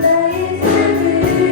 나의 삶을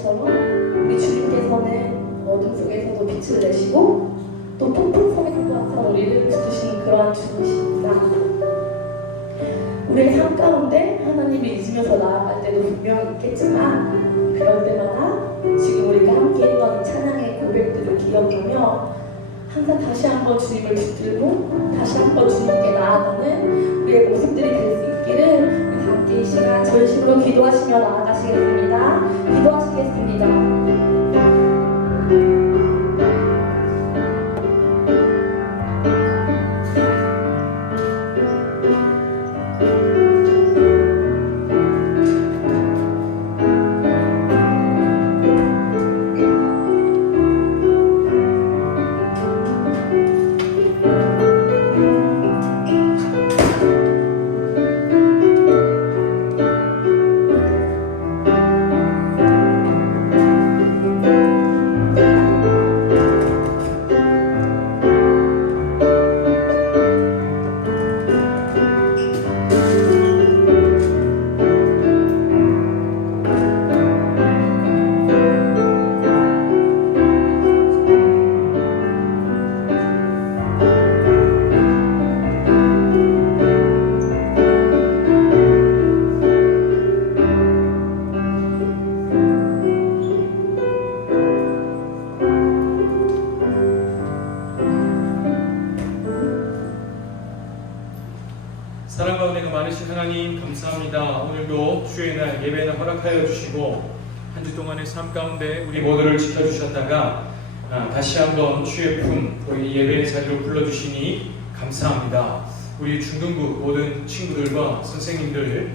것처럼 우리 주님께서는 어둠 속에서도 빛을 내시고 또 폭풍 속에서도 항상 우리를 붙드시는 그러한 주님이십니다. 우리의 삶 가운데 하나님을 잊으면서 나아갈 때도 분명히 있겠지만 그럴 때마다 지금 우리가 함께 했던 찬양의 고백들을 기억하며 항상 다시 한번 주님을 붙들고 다시 한번 주님께 나아가는 우리의 모습들이 될 수 있기를 우리 함께 이 시간 전심으로 기도하시며 나아가시겠습니다. 기도하시겠습니다. 사랑 가운데 많으신 하나님 감사합니다. 오늘도 주의 날 예배를 허락하여 주시고 한 주 동안의 삶 가운데 우리 모두를 지켜주셨다가 다시 한번 주의 품 이 예배의 자리로 불러주시니 감사합니다. 우리 중등부 모든 친구들과 선생님들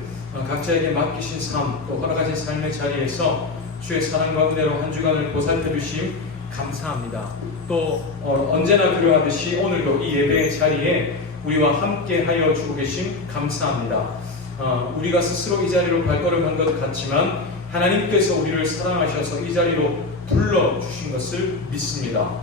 각자에게 맡기신 삶 또 허락하신 삶의 자리에서 주의 사랑과 은혜로 한 주간을 보살펴 주심 감사합니다. 또 언제나 그러하듯이 오늘도 이 예배의 자리에 우리와 함께 하여 주고 계심 감사합니다. 우리가 스스로 이 자리로 발걸음한 것 같지만 하나님께서 우리를 사랑하셔서 이 자리로 불러주신 것을 믿습니다.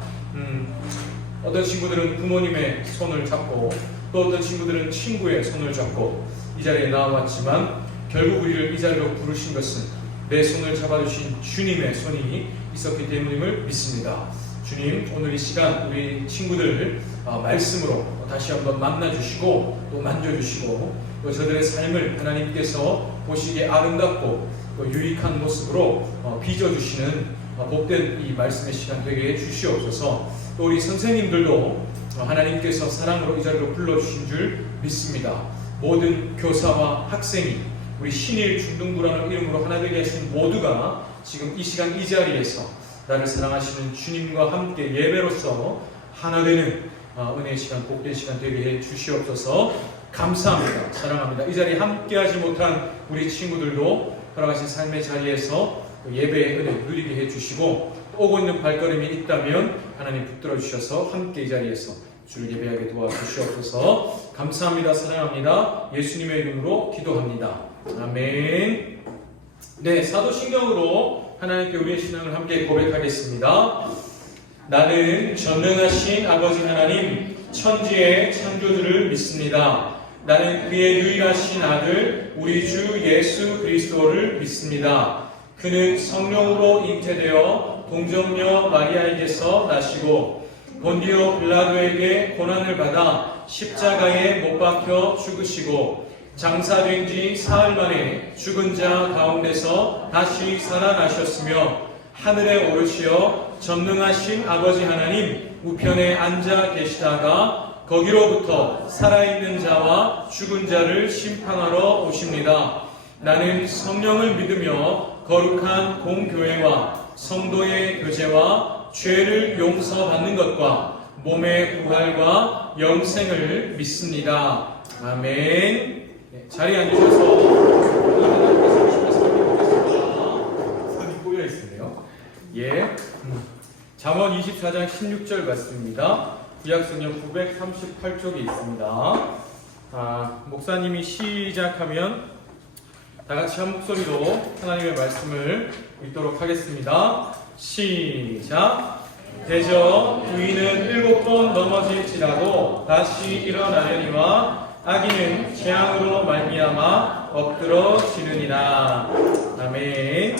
어떤 친구들은 부모님의 손을 잡고 또 어떤 친구들은 친구의 손을 잡고 이 자리에 나와왔지만 결국 우리를 이 자리로 부르신 것은 내 손을 잡아주신 주님의 손이 있었기 때문임을 믿습니다. 주님, 오늘 이 시간 우리 친구들 말씀으로 다시 한번 만나주시고 또 만져주시고 또 저들의 삶을 하나님께서 보시기에 아름답고 또 유익한 모습으로 빚어주시는 복된 이 말씀의 시간 되게 해주시옵소서. 또 우리 선생님들도 하나님께서 사랑으로 이 자리로 불러주신 줄 믿습니다. 모든 교사와 학생이 우리 신일 중등부라는 이름으로 하나 되게 하신 모두가 지금 이 시간 이 자리에서 나를 사랑하시는 주님과 함께 예배로서 하나 되는 은혜의 시간, 복된 시간 되게 해 주시옵소서. 감사합니다. 사랑합니다. 이 자리에 함께하지 못한 우리 친구들도 허락하신 삶의 자리에서 예배의 은혜 누리게 해 주시고 오고 있는 발걸음이 있다면 하나님 붙들어 주셔서 함께 이 자리에서 주를 예배하게 도와주시옵소서. 감사합니다. 사랑합니다. 예수님의 이름으로 기도합니다. 아멘. 네, 사도신경으로 하나님께 우리의 신앙을 함께 고백하겠습니다. 나는 전능하신 아버지 하나님, 천지의 창조주를 믿습니다. 나는 그의 유일하신 아들, 우리 주 예수 그리스도를 믿습니다. 그는 성령으로 잉태되어 동정녀 마리아에게서 나시고 본디오 빌라도에게 고난을 받아 십자가에 못 박혀 죽으시고 장사된 지 사흘 만에 죽은 자 가운데서 다시 살아나셨으며 하늘에 오르시어 전능하신 아버지 하나님 우편에 앉아 계시다가 거기로부터 살아있는 자와 죽은 자를 심판하러 오십니다. 나는 성령을 믿으며 거룩한 공교회와 성도의 교제와 죄를 용서받는 것과 몸의 부활과 영생을 믿습니다. 아멘. 네, 자리에 앉으셔서 손이 꼬여 있으네요. 예. 잠언 24장 16절 말씀입니다. 구약성경 938쪽에 있습니다. 목사님이 시작하면 다 같이 한 목소리로 하나님의 말씀을 읽도록 하겠습니다. 시작. 대저 부인은 7번 넘어질지라도 다시 일어나려니와 악인은 재앙으로 말미암아 엎드러지느니라. 아멘.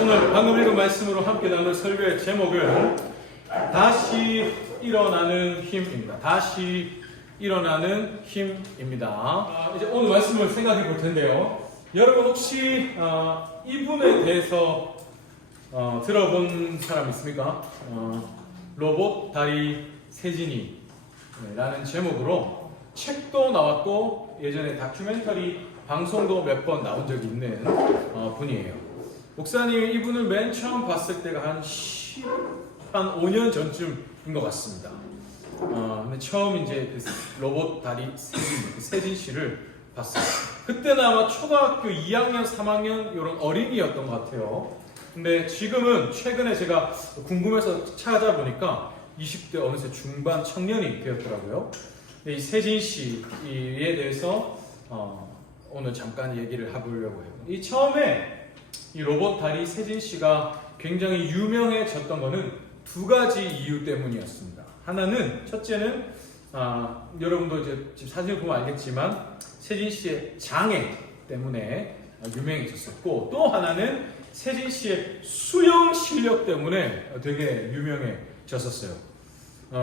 오늘 방금 읽은 말씀으로 함께 나눌 설교의 제목은 다시 일어나는 힘입니다. 다시 일어나는 힘입니다. 이제 오늘 말씀을 생각해 볼 텐데요. 여러분 혹시 이분에 대해서 들어본 사람 있습니까? 로봇 다리 세진이 라는 제목으로 책도 나왔고 예전에 다큐멘터리 방송도 몇 번 나온 적이 있는 분이에요. 목사님이 이분을 맨 처음 봤을 때가 한 5년 전쯤인 것 같습니다. 근데 처음 이제 그 로봇 다리 세진 씨를 봤어요. 그때는 아마 초등학교 2학년, 3학년 이런 어린이였던 것 같아요. 근데 지금은 최근에 제가 궁금해서 찾아보니까 20대 어느새 중반 청년이 되었더라고요. 이 세진 씨에 대해서 오늘 잠깐 얘기를 해보려고 해요. 이 처음에 이 로봇 다리 세진 씨가 굉장히 유명해졌던 것은 두 가지 이유 때문이었습니다. 하나는 첫째는 여러분도 이제 지금 사진을 보면 알겠지만 세진 씨의 장애 때문에 유명해졌었고 또 하나는 세진 씨의 수영 실력 때문에 되게 유명해졌었어요.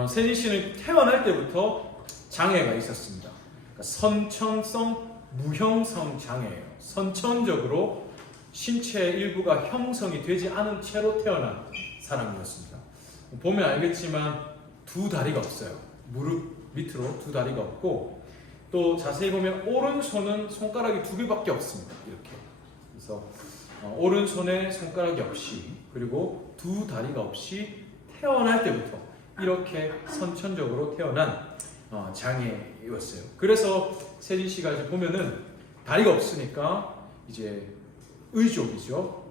세진 씨는 태어날 때부터 장애가 있었습니다. 그러니까 선천성 무형성 장애예요. 선천적으로 신체 일부가 형성이 되지 않은 채로 태어난 사람이었습니다. 보면 알겠지만 두 다리가 없어요. 무릎 밑으로 두 다리가 없고 또 자세히 보면 오른손은 손가락이 2개밖에 없습니다. 이렇게. 그래서 오른손에 손가락이 없이 그리고 두 다리가 없이 태어날 때부터 이렇게 선천적으로 태어난 장애였어요. 그래서 세진 씨가 이제 보면은 다리가 없으니까 이제 의족이죠.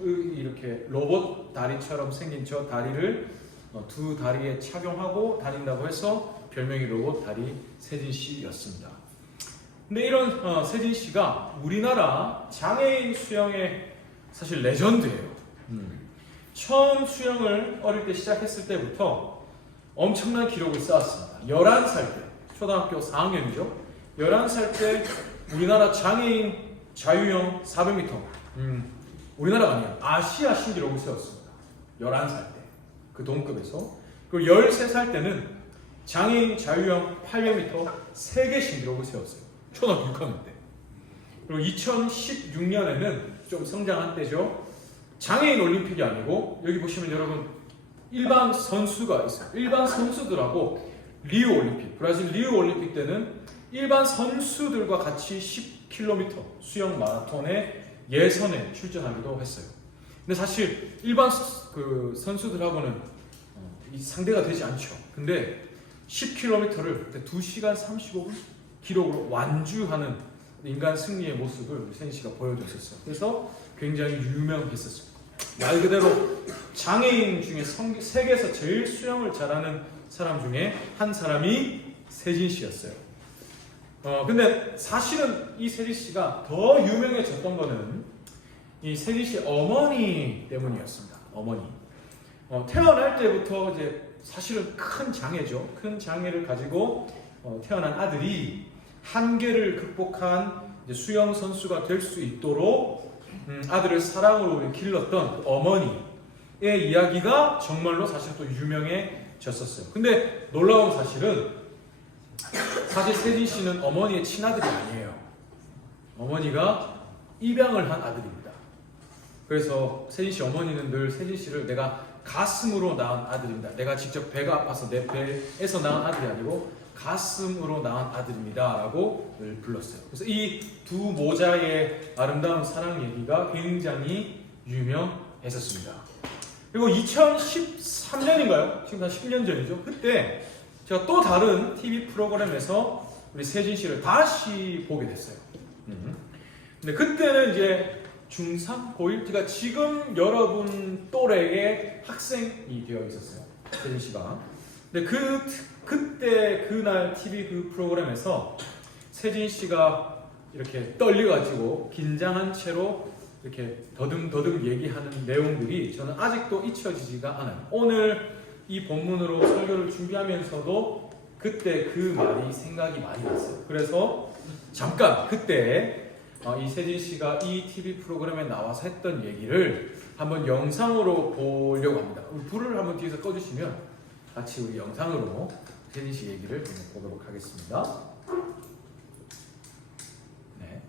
이렇게 로봇 다리처럼 생긴 저 다리를 두 다리에 착용하고 다닌다고 해서 별명이 로봇 다리 세진 씨였습니다. 근데 이런 세진 씨가 우리나라 장애인 수영의 사실 레전드예요. 처음 수영을 어릴 때 시작했을 때부터 엄청난 기록을 쌓았습니다. 11살 때, 초등학교 4학년이죠. 11살 때 우리나라 장애인 자유형 400m, 우리나라가 아니에요. 아시아 신기록을 세웠습니다. 11살 때, 그 동급에서. 그리고 13살 때는 장애인 자유형 800m 세계 신기록을 세웠어요. 초등학교 6학년 때. 그리고 2016년에는 좀 성장한 때죠. 장애인 올림픽이 아니고 여기 보시면 여러분 일반 선수가 있어요. 일반 선수들하고 리우 올림픽, 브라질 리우 올림픽 때는 일반 선수들과 같이 10km 수영 마라톤의 예선에 출전하기도 했어요. 근데 사실 일반 그 선수들하고는 상대가 되지 않죠. 근데 10km를 2시간 35분 기록으로 완주하는 인간 승리의 모습을 세진 씨가 보여줬었어요. 그래서 굉장히 유명했었어요. 말 그대로 장애인 중에 세계에서 제일 수영을 잘하는 사람 중에 한 사람이 세진 씨였어요. 근데 사실은 이 세진 씨가 더 유명해졌던 거는 이 세진 씨 어머니 때문이었습니다. 어머니. 태어날 때부터 이제 사실은 큰 장애죠. 큰 장애를 가지고 태어난 아들이 한계를 극복한 이제 수영 선수가 될 수 있도록 아들을 사랑으로 길렀던 어머니의 이야기가 정말로 사실 또 유명해졌었어요. 근데 놀라운 사실은 사실 세진 씨는 어머니의 친아들이 아니에요. 어머니가 입양을 한 아들입니다. 그래서 세진 씨 어머니는 늘 세진 씨를 내가 가슴으로 낳은 아들입니다. 내가 직접 배가 아파서 내 배에서 낳은 아들이 아니고 가슴으로 낳은 아들입니다 라고 늘 불렀어요. 그래서 이 두 모자의 아름다운 사랑 얘기가 굉장히 유명했었습니다. 그리고 2013년인가요? 지금 한 10년 전이죠. 그때 제가 또 다른 TV 프로그램에서 우리 세진 씨를 다시 보게 됐어요. 근데 그때는 이제 중3, 고1, 그러니까 지금 여러분 또래의 학생이 되어 있었어요. 세진 씨가. 근데 그때 그날 TV 그 프로그램에서 세진 씨가 이렇게 떨려가지고 긴장한 채로 이렇게 더듬더듬 얘기하는 내용들이 저는 아직도 잊혀지지가 않아요. 오늘 이 본문으로 설교를 준비하면서도 그때 그 말이 생각이 많이 났어요. 그래서 잠깐 그때 이 세진 씨가 이 TV 프로그램에 나와서 했던 얘기를 한번 영상으로 보려고 합니다. 불을 한번 뒤에서 꺼주시면 같이 우리 영상으로 세진 씨 얘기를 보도록 하겠습니다. 네.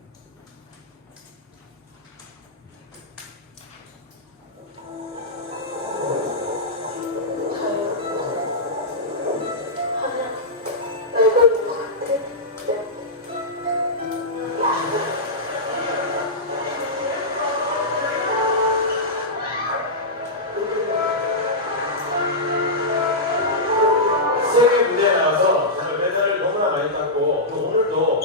세계 무대에 나와서 정말 메달을 너무나 많이 땄고 또 오늘도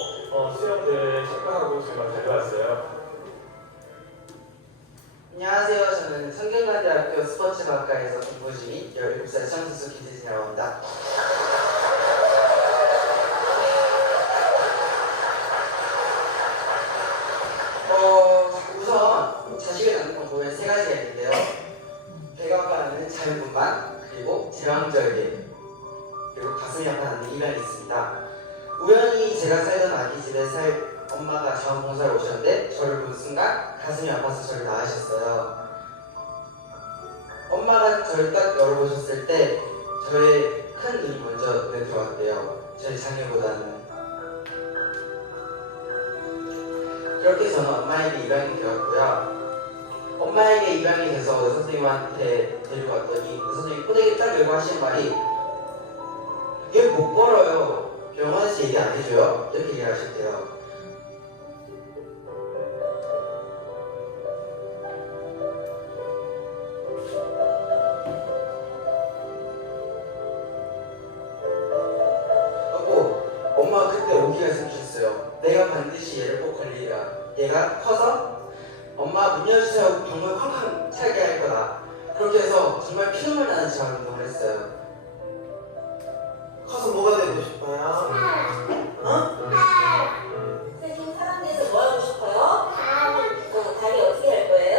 수영대회에 참가하고 정말 달려왔어요. 안녕하세요. 저는 성균관대학교 스포츠과학과에서 공부 중인 17살 청소수 김세진이라고 합니다. 우선 자식을 낳는 방법에 세 가지가 있는데요. 배가 아파하는 자연분만, 그리고 제왕절개, 그리고 가슴이 아파하는 이변이 있습니다. 우연히 제가 살던 아기집에 엄마가 자원봉사를 오셨는데 저를 본 순간 가슴이 아파서 저를 낳으셨어요. 엄마가 저를 딱 열어보셨을 때 저의 큰 눈이 먼저 눈에 들어왔대요. 저희 자녀보다는. 그렇게 저는 엄마에게 입양이 되었고요. 엄마에게 입양이 돼서 의사 선생님한테 데려갔더니 의사 선생님이 포대기 딱 열고 하시는 말이 얘 못 벌어요. 병원에서 얘기 안 해줘요. 이렇게 얘기하셨대요. 엄마가 그때 오기가 생기셨어요. 내가 반드시 얘를 꼭 관리해야. 얘가 커서 엄마 문 열어주세요 하고 방문 쾅쾅 차게 할 거다. 그렇게 해서 정말 피눈물 나는 재활 운동을 했어요. 커서 뭐가 되고 싶어요? 선생님 사람 돼서 뭐 하고 싶어요? 다리 어떻게 할 거예요?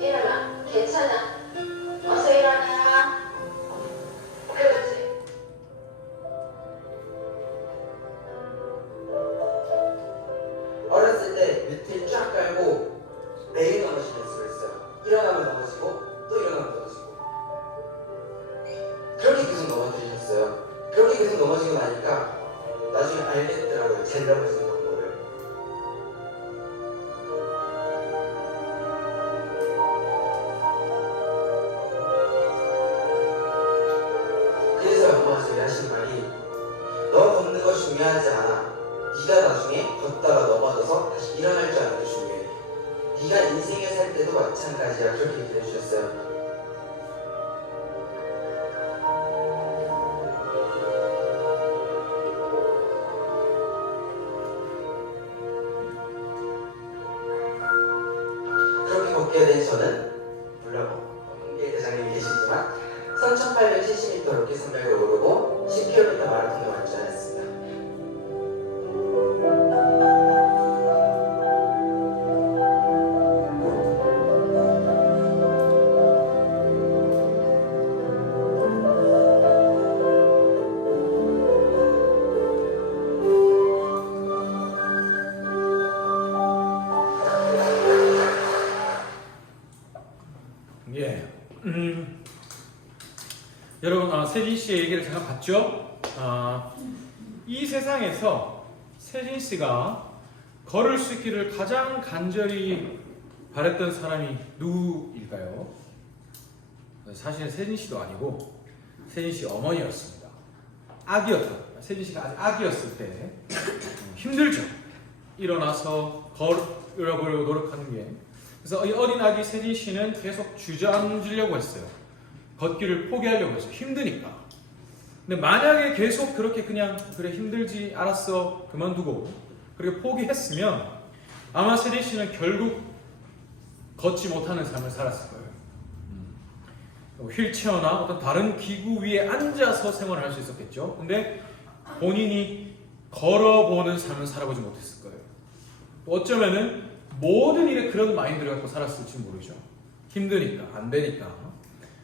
일어나. 괜찮아. 어서 일어나. 그렇지. 어렸을 때 밑을 쫙 깔고 매일 넘어지는 연습을 했어요. 일어나면 넘어지고 또 일어나면 넘어지고 그렇게 계속 넘어지셨어요. 그렇게 계속 넘어지고 나니까 나중에 알겠더라고요. 제일 넘어지는 방법을. 그래서 엄마가 저희 하신 말이 너 걷는 거 중요하지 않아. 네가 나중에 걷다가 넘어져서 다시 일어날 줄 아는 게 중요해. 네가 인생을 살 때도 마찬가지야. 그렇게 얘기해 주셨어요. 그렇게 걷게 된 저는 물론 홍계 대장님이 계시지만 3870m로 씨의 얘기를 잠깐 봤죠? 이 세상에서 세진 씨가 걸을 수 있기를 가장 간절히 바랬던 사람이 누구일까요? 사실은 세진 씨도 아니고 세진 씨 어머니였습니다. 세진 씨가 아직 아기였을 때 힘들죠. 일어나서 걸으려고 노력하는 게. 그래서 이 어린 아기 세진 씨는 계속 주저앉으려고 했어요. 걷기를 포기하려고 했어요. 힘드니까. 근데 만약에 계속 그렇게 그냥 그래 힘들지 알았어 그만두고 그렇게 포기했으면 아마 세진 씨는 결국 걷지 못하는 삶을 살았을 거예요. 휠체어나 어떤 다른 기구 위에 앉아서 생활을 할 수 있었겠죠. 근데 본인이 걸어보는 삶을 살아보지 못했을 거예요. 어쩌면은 모든 일에 그런 마인드를 갖고 살았을지 모르죠. 힘드니까 안 되니까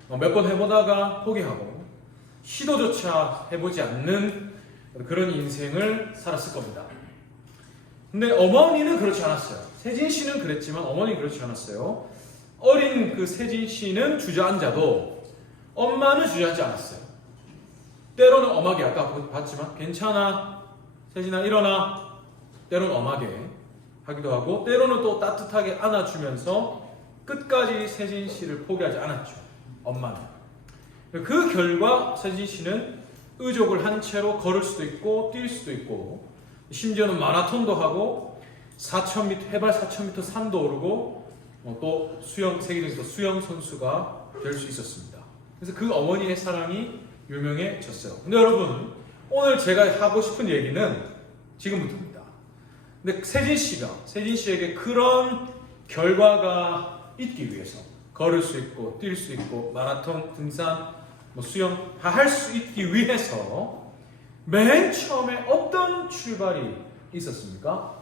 몇 번 해보다가 포기하고 시도조차 해보지 않는 그런 인생을 살았을 겁니다. 근데 어머니는 그렇지 않았어요. 세진 씨는 그랬지만 어머니는 그렇지 않았어요. 어린 그 세진 씨는 주저앉아도 엄마는 주저앉지 않았어요. 때로는 엄하게 아까 봤지만 괜찮아 세진아 일어나 때로는 엄하게 하기도 하고 때로는 또 따뜻하게 안아주면서 끝까지 세진 씨를 포기하지 않았죠. 엄마는. 그 결과 세진 씨는 의족을 한 채로 걸을 수도 있고 뛸 수도 있고 심지어는 마라톤도 하고 4,000m 해발 4,000m 산도 오르고 또 세계적인 수영 선수가 될 수 있었습니다. 그래서 그 어머니의 사랑이 유명해졌어요. 근데 여러분 오늘 제가 하고 싶은 얘기는 지금부터입니다. 근데 세진 씨에게 그런 결과가 있기 위해서 걸을 수 있고 뛸 수 있고 마라톤, 등산, 수영 다 할 수 있기 위해서 맨 처음에 어떤 출발이 있었습니까?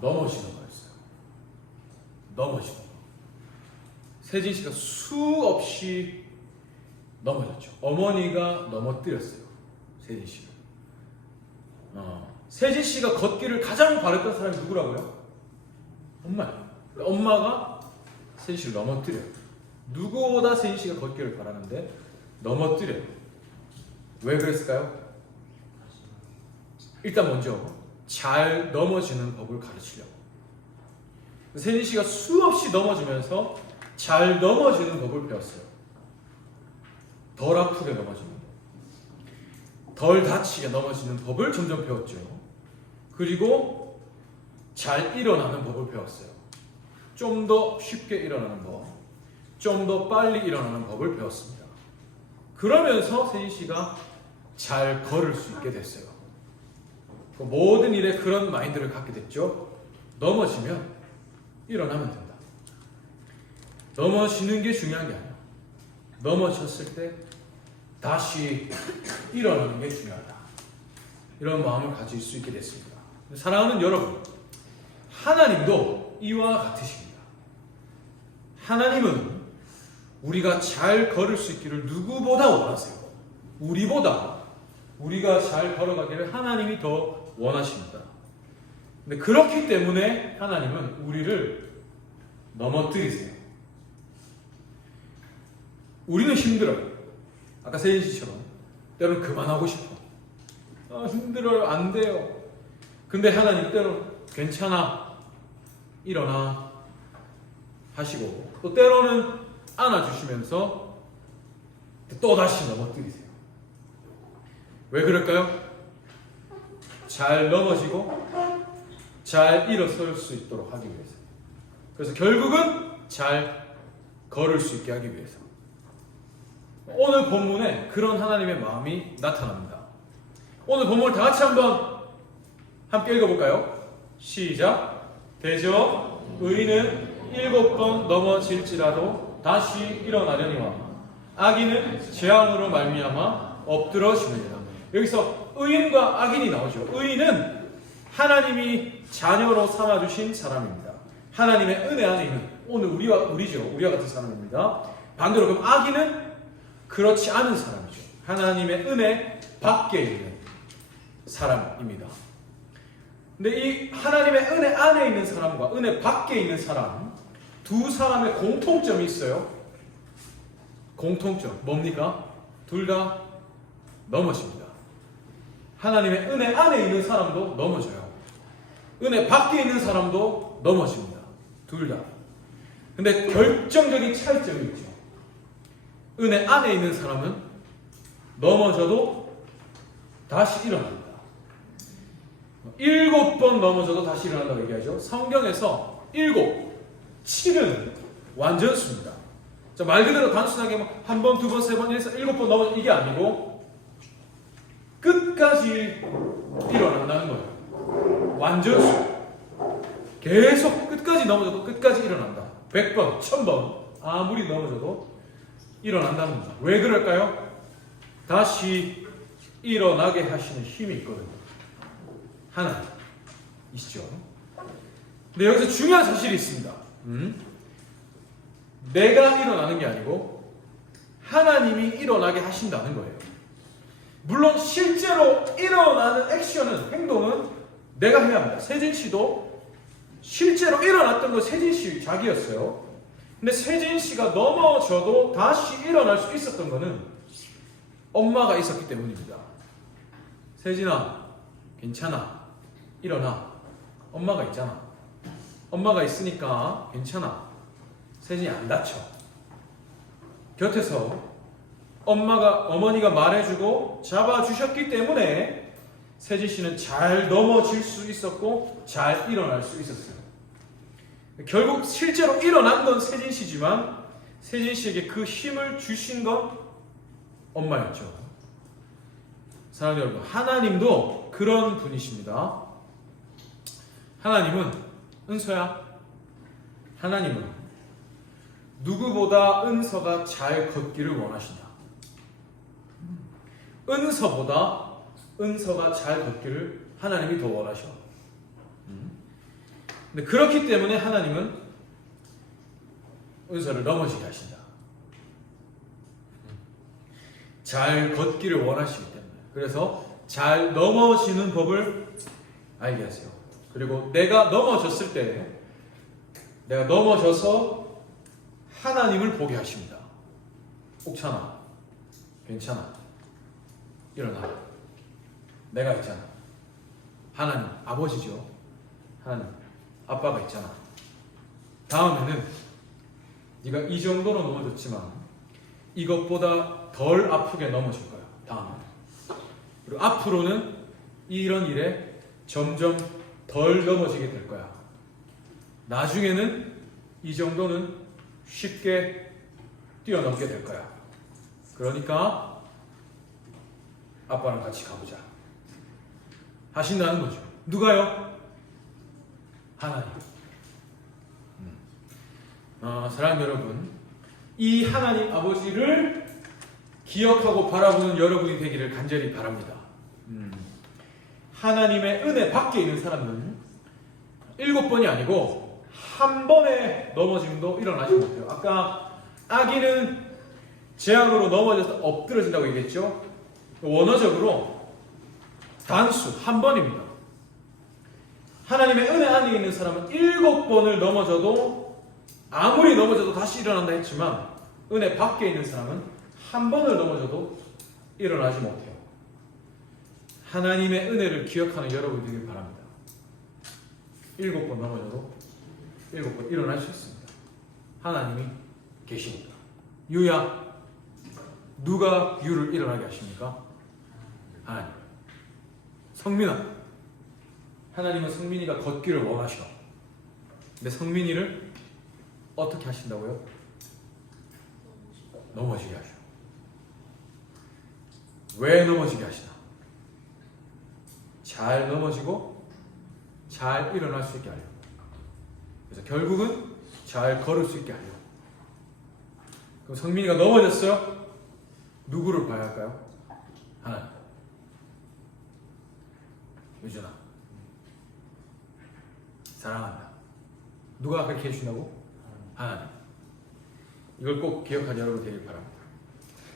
넘어지는 거였어요. 넘어지는 거. 세진 씨가 수없이 넘어졌죠. 어머니가 넘어뜨렸어요. 세진 씨를. 세진 씨가 걷기를 가장 바랬던 사람이 누구라고요? 엄마예요. 엄마가 세진 씨를 넘어뜨려요. 누구보다 세진 씨가 걷기를 바라는데 넘어뜨려요. 왜 그랬을까요? 일단 먼저 잘 넘어지는 법을 가르치려고. 세진 씨가 수없이 넘어지면서 잘 넘어지는 법을 배웠어요. 덜 아프게 넘어지는 법, 덜 다치게 넘어지는 법을 점점 배웠죠. 그리고 잘 일어나는 법을 배웠어요. 좀 더 쉽게 일어나는 법, 좀 더 빨리 일어나는 법을 배웠습니다. 그러면서 세진 씨가 잘 걸을 수 있게 됐어요. 모든 일에 그런 마인드를 갖게 됐죠. 넘어지면 일어나면 된다. 넘어지는 게 중요한 게 아니야. 넘어졌을 때 다시 일어나는 게 중요하다. 이런 마음을 가질 수 있게 됐습니다. 사랑하는 여러분, 하나님도 이와 같으십니다. 하나님은 우리가 잘 걸을 수 있기를 누구보다 원하세요. 우리가 잘 걸어가기를 하나님이 더 원하십니다. 근데 그렇기 때문에 하나님은 우리를 넘어뜨리세요. 우리는 힘들어요. 아까 세진 씨처럼 때로는 그만하고 싶어. 힘들어요. 안 돼요. 근데 하나님 때로는 괜찮아. 일어나. 하시고 또 때로는 안아주시면서 또다시 넘어뜨리세요. 왜 그럴까요? 잘 넘어지고 잘 일어설 수 있도록 하기 위해서. 그래서 결국은 잘 걸을 수 있게 하기 위해서. 오늘 본문에 그런 하나님의 마음이 나타납니다. 오늘 본문을 다 같이 함께 읽어볼까요? 시작. 대저 의인은 7번 넘어질지라도 다시 일어나려니와 악인은 재앙으로 말미암아 엎드러지느니라. 여기서 의인과 악인이 나오죠. 의인은 하나님이 자녀로 삼아주신 사람입니다. 하나님의 은혜 안에 있는 오늘 우리와 같은 사람입니다. 반대로 그럼 악인은 그렇지 않은 사람이죠. 하나님의 은혜 밖에 있는 사람입니다. 근데 이 하나님의 은혜 안에 있는 사람과 은혜 밖에 있는 사람 두 사람의 공통점이 있어요. 공통점 뭡니까? 둘 다 넘어집니다. 하나님의 은혜 안에 있는 사람도 넘어져요. 은혜 밖에 있는 사람도 넘어집니다. 둘 다. 근데 결정적인 차이점이 있죠. 은혜 안에 있는 사람은 넘어져도 다시 일어납니다. 7번 넘어져도 다시 일어난다고 얘기하죠. 성경에서 7, 7은 완전수입니다. 자, 말 그대로 단순하게 뭐 한 번, 두 번, 세 번, 7번 넘어져 이게 아니고 끝까지 일어난다는 거예요. 완전수. 계속 끝까지 넘어져도 끝까지 일어난다. 100번, 1000번 아무리 넘어져도 일어난다는 겁니다. 왜 그럴까요? 다시 일어나게 하시는 힘이 있거든요. 하나님이시죠. 근데 여기서 중요한 사실이 있습니다. 내가 일어나는 게 아니고 하나님이 일어나게 하신다는 거예요. 물론 실제로 일어나는 액션은, 행동은 내가 해야 합니다. 세진 씨도 실제로 일어났던 건 세진 씨 자기였어요. 근데 세진 씨가 넘어져도 다시 일어날 수 있었던 거는 엄마가 있었기 때문입니다. 세진아, 괜찮아. 일어나. 엄마가 있잖아. 엄마가 있으니까 괜찮아. 세진이 안 다쳐. 곁에서 어머니가 말해주고 잡아주셨기 때문에 세진 씨는 잘 넘어질 수 있었고 잘 일어날 수 있었어요. 결국 실제로 일어난 건 세진 씨지만 세진 씨에게 그 힘을 주신 건 엄마였죠. 사랑하는 여러분, 하나님도 그런 분이십니다. 하나님은, 은서야, 하나님은 누구보다 은서가 잘 걷기를 원하신다. 은서보다 은서가 잘 걷기를 하나님이 더 원하셔. 근데 그렇기 때문에 하나님은 은서를 넘어지게 하신다. 잘 걷기를 원하시기 때문에. 그래서 잘 넘어지는 법을 알게 하세요. 그리고 내가 넘어졌을 때, 내가 넘어져서 하나님을 보게 하십니다. 옥찬아, 괜찮아. 일어나. 내가 있잖아. 하나님, 아버지죠. 하나님, 아빠가 있잖아. 다음에는 네가 이 정도로 넘어졌지만 이것보다 덜 아프게 넘어질 거야. 다음에. 그리고 앞으로는 이런 일에 점점 덜 넘어지게 될 거야. 나중에는 이 정도는 쉽게 뛰어넘게 될 거야. 그러니까 아빠랑 같이 가보자. 하신다는 거죠. 누가요? 하나님. 사랑하는 여러분, 이 하나님 아버지를 기억하고 바라보는 여러분이 되기를 간절히 바랍니다. 하나님의 은혜 밖에 있는 사람은 7번이 아니고 한 번에 넘어짐도 일어나지 못해요. 아까 아기는 재앙으로 넘어져서 엎드러진다고 얘기했죠. 원어적으로 단수 한 번입니다. 하나님의 은혜 안에 있는 사람은 7번을 넘어져도, 아무리 넘어져도 다시 일어난다 했지만 은혜 밖에 있는 사람은 한 번을 넘어져도 일어나지 못해요. 하나님의 은혜를 기억하는 여러분들이 바랍니다. 7번 넘어져도 7번 일어날 수 있습니다. 하나님이 계시니까. 유야, 누가 유를 일어나게 하십니까? 하나님. 성민아, 하나님은 성민이가 걷기를 원하셔. 근데 성민이를 어떻게 하신다고요? 넘어지게 하셔. 왜 넘어지게 하시나? 잘 넘어지고 잘 일어날 수 있게 하려고. 그래서 결국은 잘 걸을 수 있게 하려고. 그럼 성민이가 넘어졌어요? 누구를 봐야 할까요? 하나님. 유준아, 사랑한다. 누가 그렇게 해주신다고? 하나님. 이걸 꼭 기억하는 여러분 되길 바랍니다.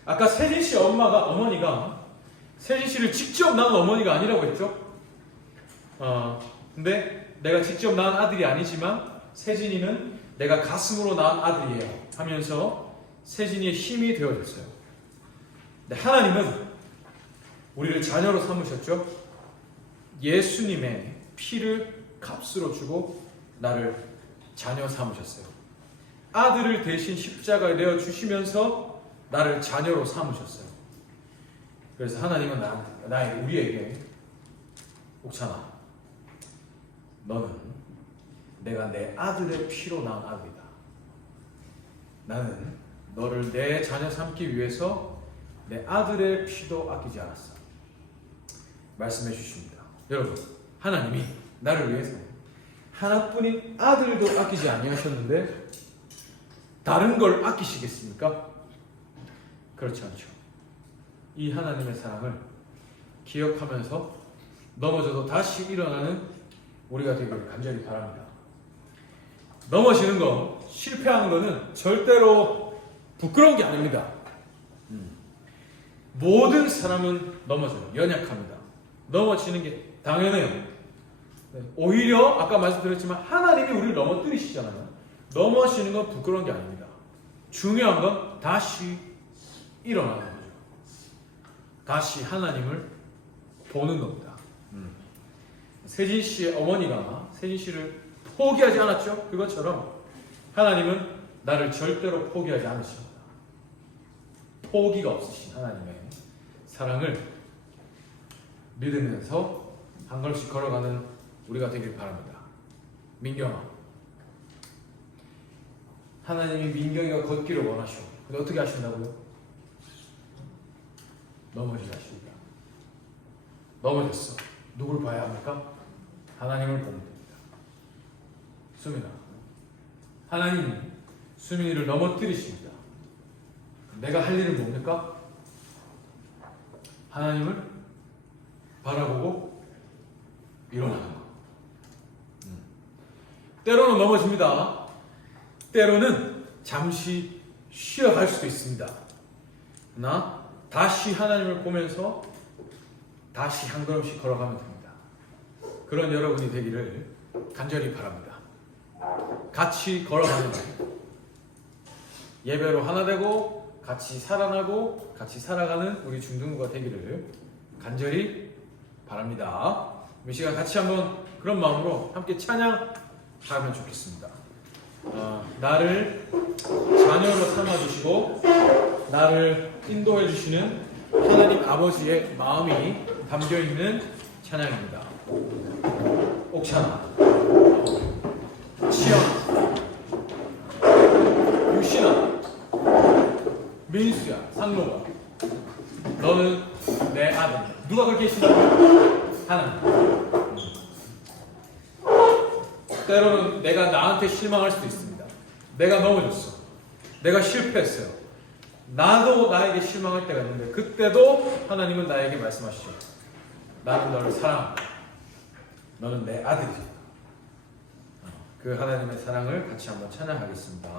아까 세진 씨 어머니가 세진 씨를 직접 낳은 어머니가 아니라고 했죠? 근데 내가 직접 낳은 아들이 아니지만 세진이는 내가 가슴으로 낳은 아들이에요 하면서 세진이의 힘이 되어줬어요. 근데 하나님은 우리를 자녀로 삼으셨죠. 예수님의 피를 값으로 주고 나를 자녀 삼으셨어요. 아들을 대신 십자가에 내어 주시면서 나를 자녀로 삼으셨어요. 그래서 하나님은 우리에게 옥찬아, 너는 내가 내 아들의 피로 낳은 아들이다. 나는 너를 내 자녀 삼기 위해서 내 아들의 피도 아끼지 않았어. 말씀해 주십니다. 여러분, 하나님이 나를 위해서 하나뿐인 아들도 아끼지 아니하셨는데 다른 걸 아끼시겠습니까? 그렇지 않죠. 이 하나님의 사랑을 기억하면서 넘어져도 다시 일어나는 우리가 되기를 간절히 바랍니다. 넘어지는 거, 실패하는 거는 절대로 부끄러운 게 아닙니다. 모든 사람은 넘어져요. 연약합니다. 넘어지는 게 당연해요. 오히려 아까 말씀드렸지만 하나님이 우리를 넘어뜨리시잖아요. 넘어지는 건 부끄러운 게 아닙니다. 중요한 건 다시 일어나는 거죠. 다시 하나님을 보는 겁니다. 세진 씨의 어머니가 세진 씨를 포기하지 않았죠? 그것처럼 하나님은 나를 절대로 포기하지 않으십니다. 포기가 없으신 하나님의 사랑을 믿으면서 한 걸음씩 걸어가는 우리가 되길 바랍니다. 민경아, 하나님이 민경이가 걷기를 원하시오. 근데 어떻게 하신다고요? 넘어지게 하십니다. 넘어졌어. 누굴 봐야 합니까? 하나님을 보면 됩니다. 수민아, 하나님이 수민이를 넘어뜨리십니다. 내가 할 일은 뭡니까? 하나님을 바라보고 일어나는 것. 때로는 넘어집니다. 때로는 잠시 쉬어갈 수도 있습니다. 그러나 다시 하나님을 보면서 다시 한 걸음씩 걸어가면 됩니다. 그런 여러분이 되기를 간절히 바랍니다. 같이 걸어가는 거예요. 예배로 하나 되고 같이 살아나고 같이 살아가는 우리 중등부가 되기를 간절히 바랍니다. 이 시간 같이 한번 그런 마음으로 함께 찬양하면 좋겠습니다. 나를 자녀로 삼아주시고 나를 인도해 주시는 하나님 아버지의 마음이 담겨있는 찬양입니다. 옥찬아, 치연아, 유신아, 민수야, 상로가, 너는 내 아들. 누가 그렇게 신나요? 하나님. 때로는 내가 나한테 실망할 수도 있습니다. 내가 넘어졌어. 내가 실패했어요. 나도 나에게 실망할 때가 있는데 그때도 하나님은 나에게 말씀하시죠. 나는 너를 사랑한다. 너는 내 아들이다. 그 하나님의 사랑을 같이 한번 찬양하겠습니다.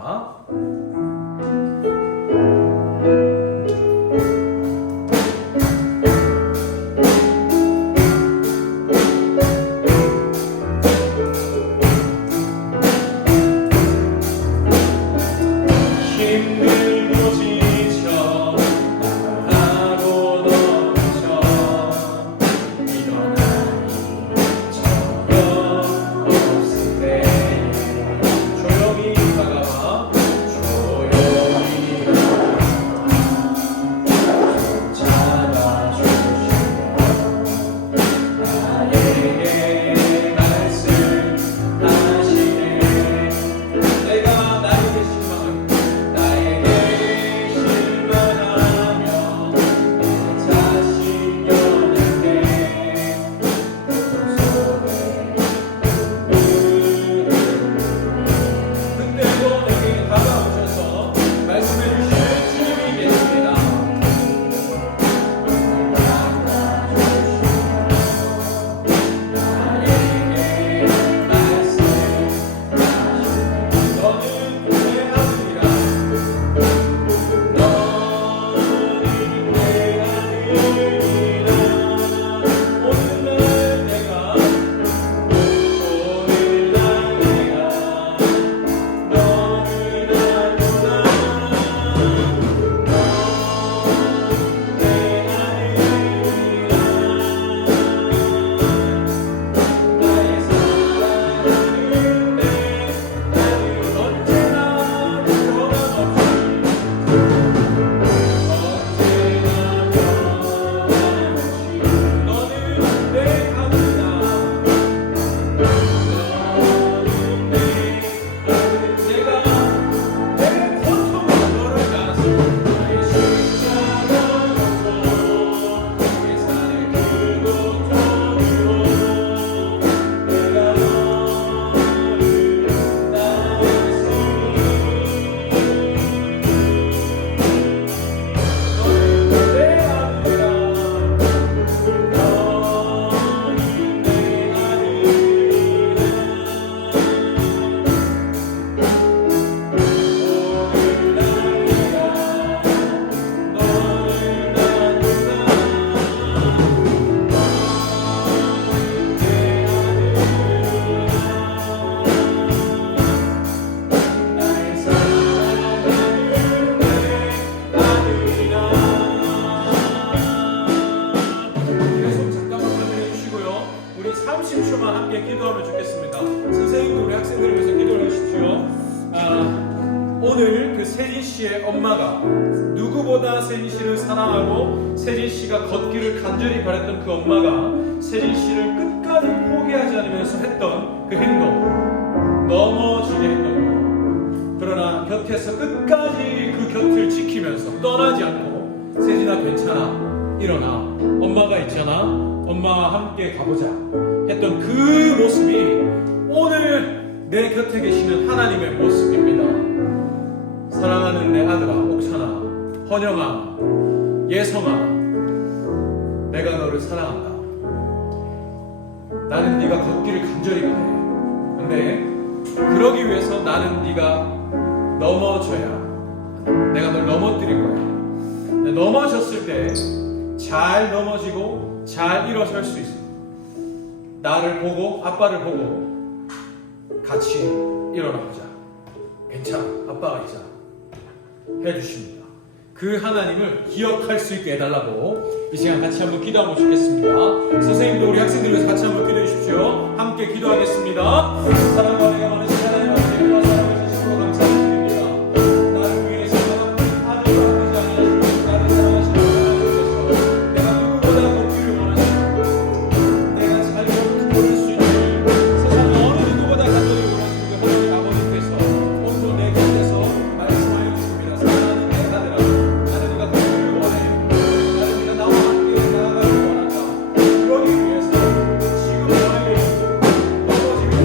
오늘 그 세진 씨의 엄마가 누구보다 세진 씨를 사랑하고 세진 씨가 걷기를 간절히 바랬던 그 엄마가 세진 씨를 끝까지 포기하지 않으면서 했던 그 행동, 넘어지게 했던 것. 그러나 곁에서 끝까지 그 곁을 지키면서 떠나지 않고 세진아 괜찮아, 일어나, 엄마가 있잖아, 엄마와 함께 가보자 했던 그 모습이 오늘 내 곁에 계시는 하나님의 모습입니다. 사랑하는 내 아들아, 옥천아, 헌영아, 예성아, 내가 너를 사랑한다. 나는 네가 걷기를 간절히 바래. 근데 그러기 위해서 나는 네가 넘어져야 내가 널 넘어뜨릴 거야. 넘어졌을 때 잘 넘어지고 잘 일어설 수 있어. 나를 보고, 아빠를 보고 같이 일어나보자. 괜찮아, 아빠가 있잖아 해주십니다. 그 하나님을 기억할 수 있게 해달라고 이 시간 같이 한번 기도하고 싶겠습니다. 선생님도 우리 학생들 위해서 같이 한번 기도해 주십시오. 함께 기도하겠습니다. 사랑과 은혜가 많으신 하나님 아버지와 사랑해 주시고 감사드립니다. 나를 위해서 하늘과 아버지 아니하시고 나를 사랑하시는 하나님께서 내가 누구보다 걷기를 원하시고 내가 잘 걸을 수 있는 세상 어느 누구보다 간절히 원하시는 그 하나님 아버지께서 오늘도 내 곁에서 말씀하여 주십니다. 사랑하는 내 아들아, 나는 네가 걷기를 원해. 나는 네가 나와 함께 나아가길 원한다. 그러기 위해서 지금 너에게 넘어지기를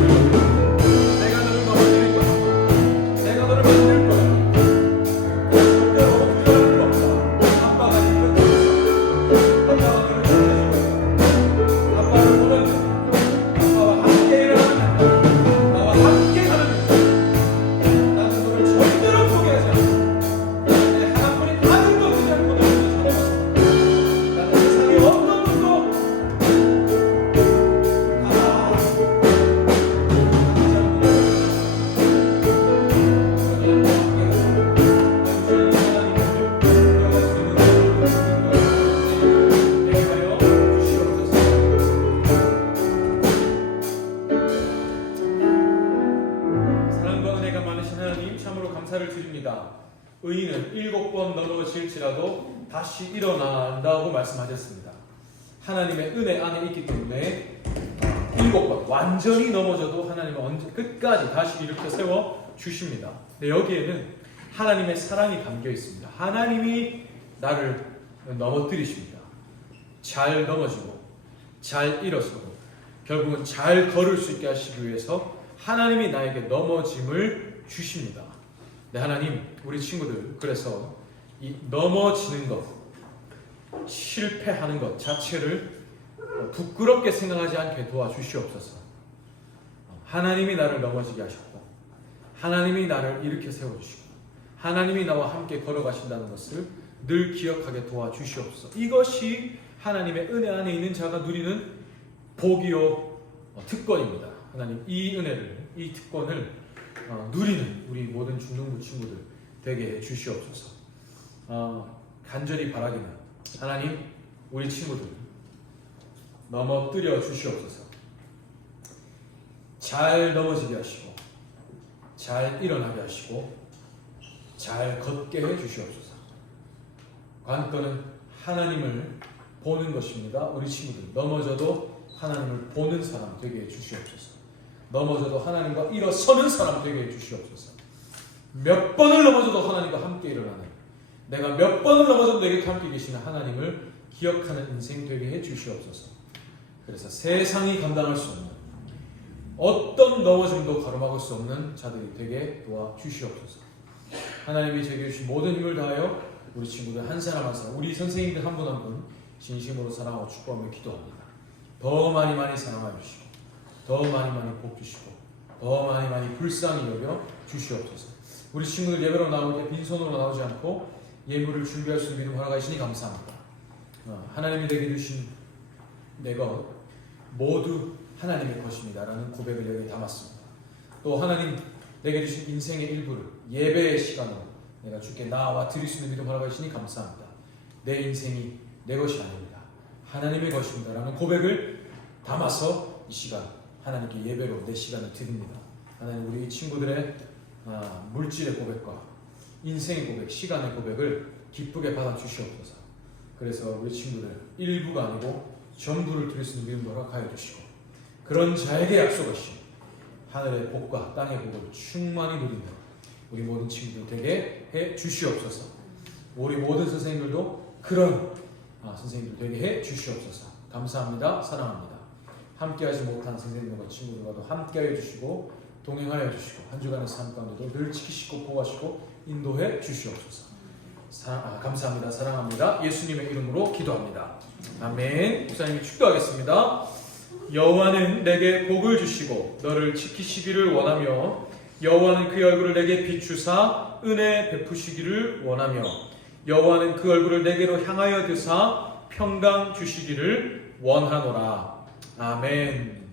내가 너를 넘어뜨릴 거야. 내가 너를 만들 거야. 절대로 두려워할 거 없다. 아빠가 네 곁에 있어. 아빠가 너를 지켜줄 거야. 아빠를 보는 아빠와 함께 일어나는 나와 함께 가는 나는 너를 절대로 포기하지 않아. 나는 내 하나뿐인 아들도 두지 않고 너를 전해왔어. 나는 세상에 어떤 분도 사랑과 은혜가 많으신 하나님 참으로 감사를 드립니다. 의인은 7번 넘어질지라도 다시 일어난다고 말씀하셨습니다. 하나님의 은혜 안에 있기 때문에 7번 완전히 넘어져도 하나님은 언제 끝까지 다시 일으켜 세워 주십니다. 근데 여기에는 하나님의 사랑이 담겨 있습니다. 하나님이 나를 넘어뜨리십니다. 잘 넘어지고 잘 일어서고 결국은 잘 걸을 수 있게 하시기 위해서 하나님이 나에게 넘어짐을 주십니다. 네, 하나님, 우리 친구들 그래서 이 넘어지는 것, 실패하는 것 자체를 부끄럽게 생각하지 않게 도와주시옵소서. 하나님이 나를 넘어지게 하셨고 하나님이 나를 일으켜 세워주시고 하나님이 나와 함께 걸어가신다는 것을 늘 기억하게 도와주시옵소서. 이것이 하나님의 은혜 안에 있는 자가 누리는 복이요 특권입니다. 하나님, 이 은혜를, 이 특권을 누리는 우리 모든 중등부 친구들 되게 해주시옵소서. 간절히 바라기는 하나님, 우리 친구들 넘어뜨려 주시옵소서. 잘 넘어지게 하시고 잘 일어나게 하시고 잘 걷게 해 주시옵소서. 관건은 하나님을 보는 것입니다. 우리 친구들 넘어져도 하나님을 보는 사람 되게 해 주시옵소서. 넘어져도 하나님과 일어서는 사람 되게 해 주시옵소서. 몇 번을 넘어져도 하나님과 함께 일어나는, 내가 몇 번을 넘어져도 내게 함께 계시는 하나님을 기억하는 인생 되게 해 주시옵소서. 그래서 세상이 감당할 수 없는 어떤 넘어짐도 가로막을 수 없는 자들이 되게 도와주시옵소서. 하나님이 제게 주신 모든 힘을 다하여 우리 친구들 한 사람 한 사람, 우리 선생님들 한 분 한 분 진심으로 사랑하고 축복하며 기도합니다. 더 많이 사랑하여 주시고 더 많이 복 주시고 더 많이 불쌍히 여겨 주시옵소서. 우리 친구들 예배로 나올 때 빈손으로 나오지 않고 예물을 준비할 수 있는 믿음 허락하시니 감사합니다. 하나님이 내게 주신 내 것 모두 하나님의 것입니다 라는 고백을 내게 담았습니다. 또 하나님 내게 주신 인생의 일부를 예배의 시간으로 내가 주께 나와 드릴 수 있는 믿음 허락하시니 감사합니다. 내 인생이 내 것이 아닙니다. 하나님의 것입니다 라는 고백을 담아서 이 시간 하나님께 예배로 내 시간을 드립니다. 하나님, 우리 이 친구들의 물질의 고백과 인생의 고백, 시간의 고백을 기쁘게 받아 주시옵소서. 그래서 우리 친구들 일부가 아니고 전부를 드릴 수 있는 믿음을 허락하여 주시고 그런 자에게 약속하신 하늘의 복과 땅의 복을 충만히 누리는 우리 모든 친구들 되게 해 주시옵소서. 우리 모든 선생님들도 그런 선생님들 되게 해 주시옵소서. 감사합니다. 사랑합니다. 함께하지 못한 선생님들과 친구들과도 함께하여 주시고 동행하여 주시고 한 주간의 삶 가운데도 늘 지키시고 보호하시고 인도해 주시옵소서. 감사합니다. 사랑합니다. 예수님의 이름으로 기도합니다. 아멘. 목사님이 축도하겠습니다. 여호와는 내게 복을 주시고 너를 지키시기를 원하며 여호와는 그 얼굴을 내게 비추사 은혜 베푸시기를 원하며 여호와는 그 얼굴을 내게로 향하여 드사 평강 주시기를 원하노라. 아멘.